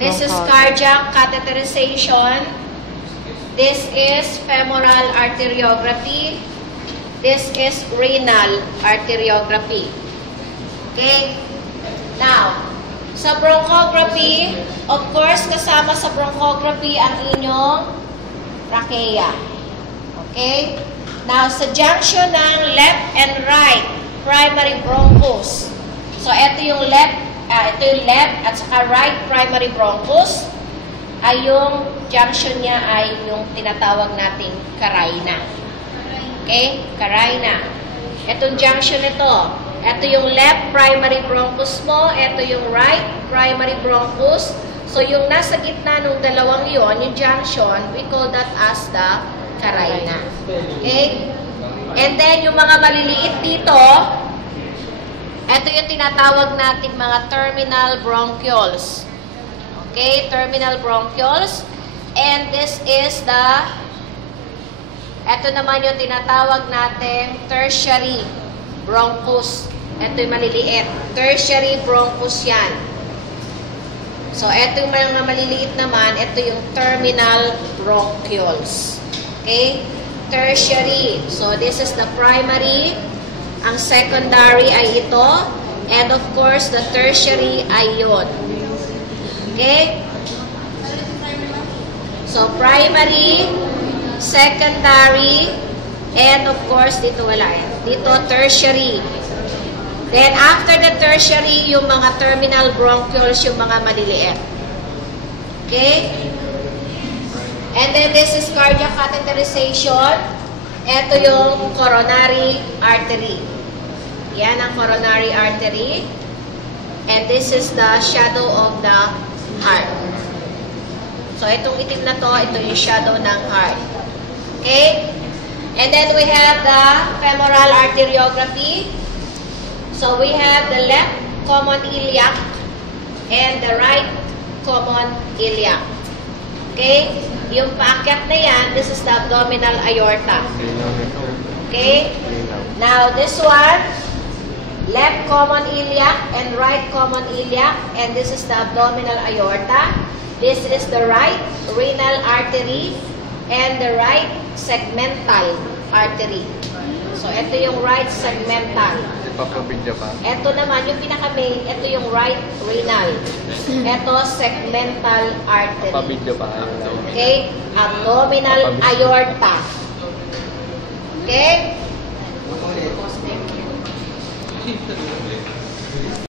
This is cardiac catheterization. This is femoral arteriography. This is renal arteriography. Okay? Now, sa bronchography, of course, kasama sa bronchography ang inyong trachea. Okay? Now, sa junction ng left and right primary bronchus. So, ito yung left at saka right primary bronchus. Ay yung junction niya ay yung tinatawag nating carina. Okay? Carina. Itong junction nito, ito yung left primary bronchus mo, ito yung right primary bronchus. So, yung nasa gitna ng dalawang yon, yung junction, we call that as the carina. Okay? And then, yung mga maliliit dito, ito yung tinatawag nating mga terminal bronchioles. Okay? Terminal bronchioles. And this is ito naman yung tinatawag natin tertiary bronchus. Ito yung maliliit. Tertiary bronchus yan. So, ito yung mga maliliit naman, ito yung terminal bronchioles. Okay? Tertiary. So, this is the primary. Ang secondary ay ito. And of course, the tertiary ay yun. Okay? So, primary, secondary, and of course, dito wala eh. Dito, tertiary. Then, after the tertiary, yung mga terminal bronchioles, yung mga maliliit. Okay? And then, this is cardiac catheterization. Ito yung coronary artery. Yan ang coronary artery. And this is the shadow of the heart. So, itong itim na to, ito yung shadow ng heart. Okay? And then, we have the femoral arteriography. So, we have the left common iliac and the right common iliac. Okay? Yung paakyat na yan, this is the abdominal aorta. Okay? Now, this one, left common iliac and right common iliac, and this is the abdominal aorta. This is the right renal artery and the right segmental artery. So, ito yung right segmental. Ito naman, yung pinaka-main, ito yung right renal. Ito, segmental artery. Okay? Abdominal aorta. Okay?